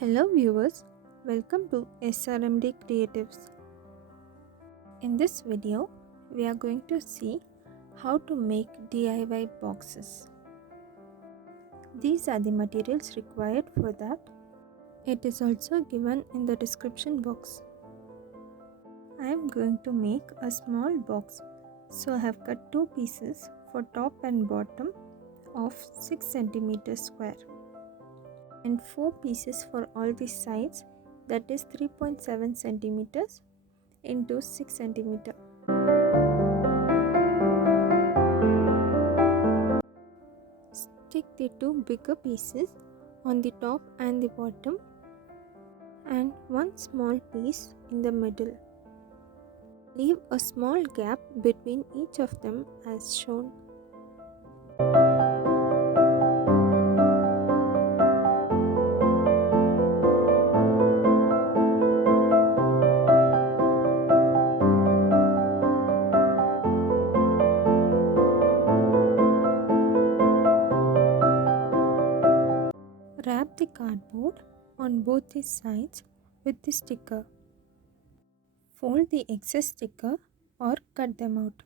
Hello viewers, welcome to SRMD Creatives. In this video, we are going to see how to make DIY boxes. These are the materials required for that. It is also given in the description box. I am going to make a small box, so I have cut two pieces for top and bottom of 6 cm square and 4 pieces for all the sides, that is 3.7 centimeters into 6 centimeter. Stick the two bigger pieces on the top and the bottom and one small piece in the middle. Leave a small gap between each of them as shown. Wrap the cardboard on both the sides with the sticker. Fold the excess sticker or cut them out.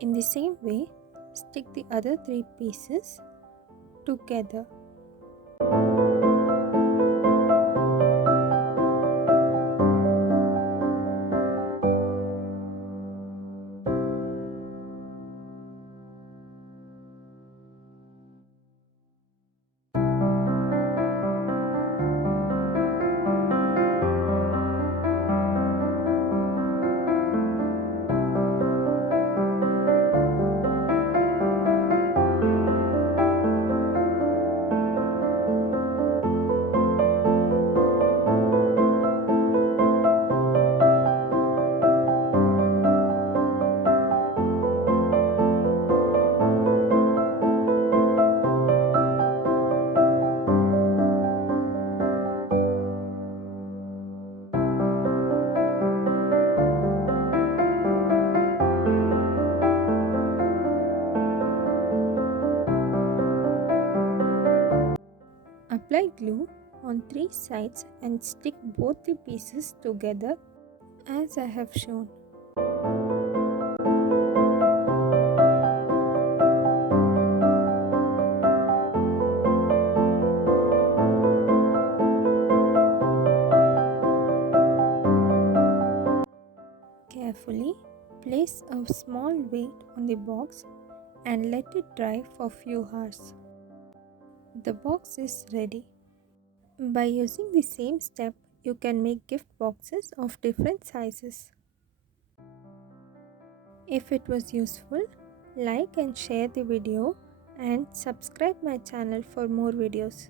In the same way, stick the other 3 pieces together. Apply glue on 3 sides and stick both the pieces together as I have shown. Carefully place a small weight on the box and let it dry for few hours. The box is ready. By using the same step, you can make gift boxes of different sizes. If it was useful, like and share the video and subscribe my channel for more videos.